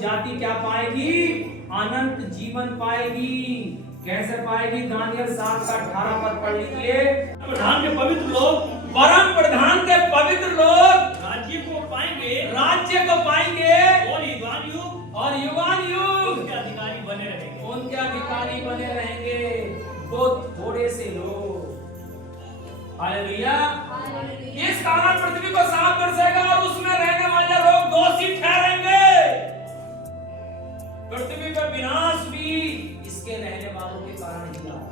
जाति क्या पाएगी? अनंत जीवन पाएगी। कैसे पाएगी? दानियल 7 का 18 पद पढ़ लीजिए। प्रधान के पवित्र लोग, परम प्रधान के पवित्र लोग राज्य को पाएंगे और युगान युग उनके अधिकारी बने रहेंगे। वो थोड़े से लोग। हालेलुया। इस कारण पृथ्वी को साफ बरसेगा और उसमें रहने वाले लोग दोषी ठहरेंगे। पृथ्वी पर विनाश भी इसके रहने वालों के कारण ही आया।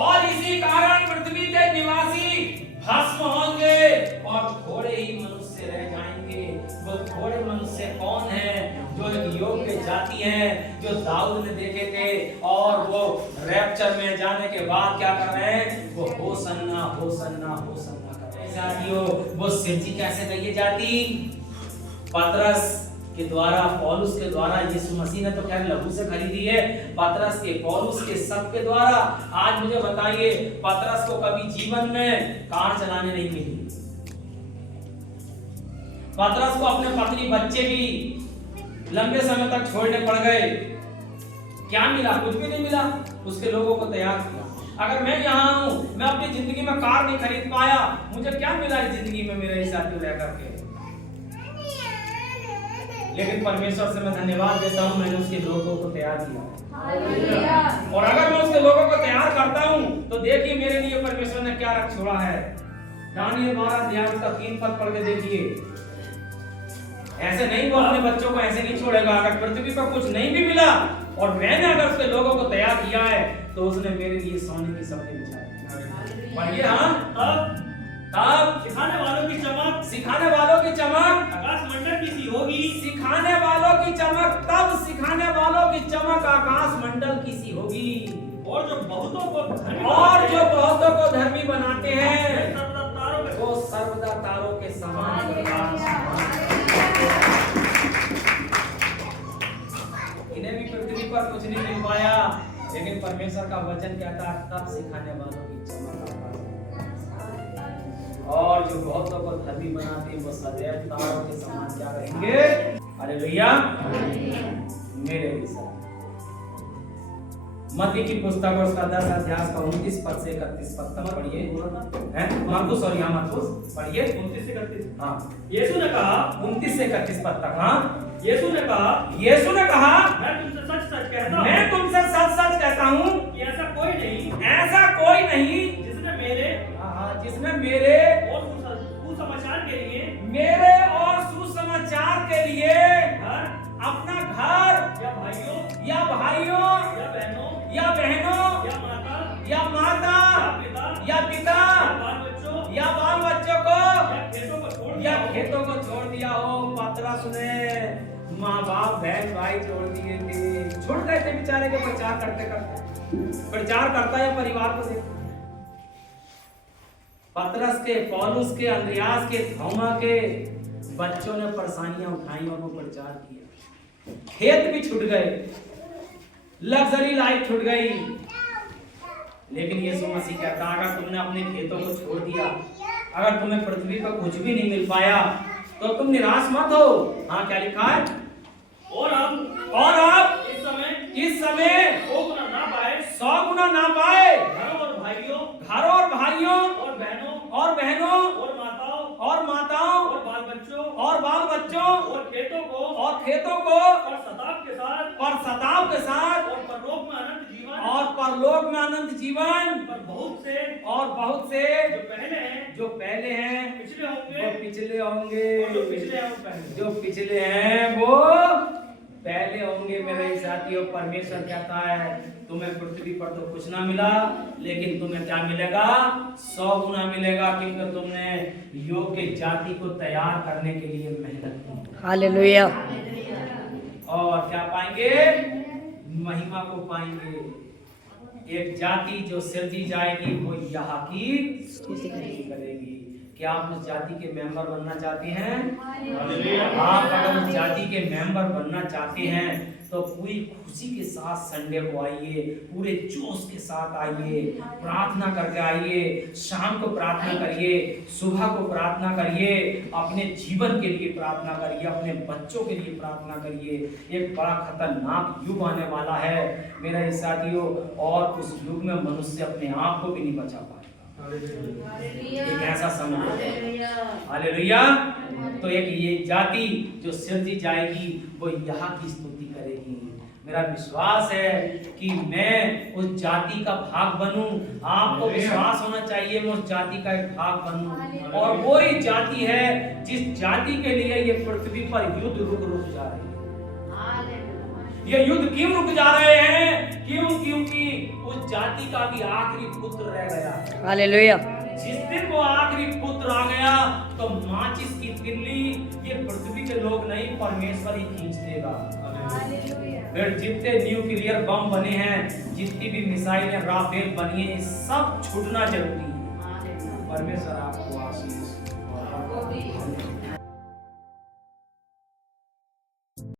और इसी कारण पृथ्वी के निवासी भस्म होंगे और थोड़े ही मनुष्य रह जाएंगे। वो थोड़े मनुष्य कौन हैं? जो एक योग्य जाति हैं, जो दाऊद ने देखे थे और वो रैप्चर में जाने के बाद क्या कर रहे हैं? वो होसन्ना होसन्ना होसन्ना कर रहे हैं। जातियों, वो सिरजी कैसे गई ये जाति? पतरस के द्वारा, पौलुस के द्वारा। यीशु मसीह ने तो खैर लहू से खरीदी है। पतरस के, पौलुस के, सबके द्वारा। आज मुझे बताइए, पतरस को कभी जीवन में कार चलाने नहीं मिली। पतरस को अपने पत्नी बच्चे भी लंबे समय तक छोड़ने पड़ गए। क्या मिला? कुछ भी नहीं मिला। उसके लोगों को तैयार किया। अगर मैं यहाँ हूँ, मैं अपनी जिंदगी में कार नहीं खरीद पाया, मुझे क्या मिला इस जिंदगी में मेरे हिसाब से रह करके? लेकिन परमेश्वर से मैं धन्यवाद देता हूँ, मैंने उसके लोगों को तैयार किया। और अगर मैं उसके लोगों को तैयार करता हूँ तो देखिए मेरे लिए परमेश्वर ने क्या रख छोड़ा है। दानियल 12 अध्याय का 3 पद पढ़ के देखिए। ऐसे नहीं, वो अपने बच्चों को ऐसे नहीं छोड़ेगा। अगर पृथ्वी पर कुछ नहीं भी मिला और मैंने अगर उसके लोगों को तैयार किया है तो उसने मेरे लिए सोने की सब्जी बिछाई। पढ़िए। हाँ, तब सिखाने वालों की चमक, आकाश मंडल की सी होगी। सिखाने वालों की चमक, तब सिखाने वालों की चमक आकाश मंडल की सी होगी। और जो बहुतों को धर्मी बनाते हैं वो सर्वदा तारों के समान प्रकाश। इन्हें भी पृथ्वी पर कुछ नहीं मिल पाया, लेकिन परमेश्वर का वचन कहता है तब सिखाने वालों की चमक आकाश। और जो बहुतों को धर्मी बनाते हैं वो सदैव तारों के समान क्या रहेंगे? हालेलुया। मेरे विषय मत्ती की पुस्तक और उसका 10 अध्याय का 29 पद से 31 पद तक पढ़िए। हैं मार्कुस और यहाँ मार्कुस पढ़िए 29 से 31। हाँ, यीशु ने कहा 29 से 31 पद तक। हाँ, यीशु ने कहा मैं तुमसे सच कहता हूँ कि ऐसा कोई नहीं जिसने मेरे और सुसमाचार के लिए अपना घर या भाइयों या बहनों या माता या पिता या बाल बच्चों को या खेतों को छोड़ दिया हो। पतरस ने माँ बाप बहन भाई छोड़ दिए थे, छोड़ गए थे बेचारे के प्रचार करता है परिवार को देख। पतरस के, पौलुस के, अंद्रियास के, थोमा के बच्चों ने परेशानियां उठाई और वो प्रचार किया। खेत भी छूट गए, लग्जरी लाइफ छूट गई। लेकिन यीशु मसीह कहता है अगर तुमने अपने खेतों को छोड़ दिया, अगर तुम्हें पृथ्वी पर कुछ भी नहीं मिल पाया तो तुम निराश मत हो। हाँ, क्या लिखा है? और अब इस समय 100 गुना ना पाए घरों और भाइयों और बहनों और माताओं और बाल बच्चों और खेतों को और शताब के साथ और परलोक में अनंत जीवन पर बहुत से जो पहले हैं पिछले होंगे और जो पिछले हैं वो पहले होंगे। मेरे साथियों, परमेश्वर कहता है तुम्हें पृथ्वी पर तो कुछ ना मिला, लेकिन तुम्हें क्या मिलेगा? 100 गुना मिलेगा, क्योंकि तुमने योग्य जाति को तैयार करने के लिए मेहनत की। हालेलुया। और क्या पाएंगे? महिमा को पाएंगे। एक जाति जो सिरजी जाएगी वो यहाँ की स्तुति करेगी। क्या आप उस जाति के मेंबर बनना चाहते हैं? आप अगर उस जाति के मेंबर बनना चाहते हैं तो पूरी खुशी के साथ संडे को आइए, पूरे जोश के साथ आइए, प्रार्थना करके आइए, शाम को प्रार्थना करिए, सुबह को प्रार्थना करिए, अपने जीवन के लिए प्रार्थना करिए, अपने बच्चों के लिए प्रार्थना करिए। एक बड़ा खतरनाक युग आने वाला है मेरे साथियों, और उस युग में मनुष्य अपने आप को भी नहीं बचा पाएगा। एक ऐसा समय, हालेलुया। तो एक ये जाति जो सिरजी जाएगी वो यहाँ की स्तुति करेगी। मेरा विश्वास है कि मैं उस जाति का भाग बनूं। आपको विश्वास होना चाहिए मैं उस जाति का एक भाग बनूं। और वो ही जाति है जिस जाति के लिए ये पृथ्वी पर युद्ध रुक जा रही है। ये युद्ध क्यों रुक जा रहे हैं? क्योंकि उस जाति का भी आखिरी पुत्र रह गया। हालेलुया। जिस दिन वो आखिरी पुत्र आ गया तो माचिस की तिल्ली ये पृथ्वी के लोग नहीं, परमेश्वर ही खींच देगा। फिर जितने न्यूक्लियर बम बने हैं, जितनी भी मिसाइलें राफेल बनी है, सब छूटना जरूरी है। परमेश्वर आपको आशीष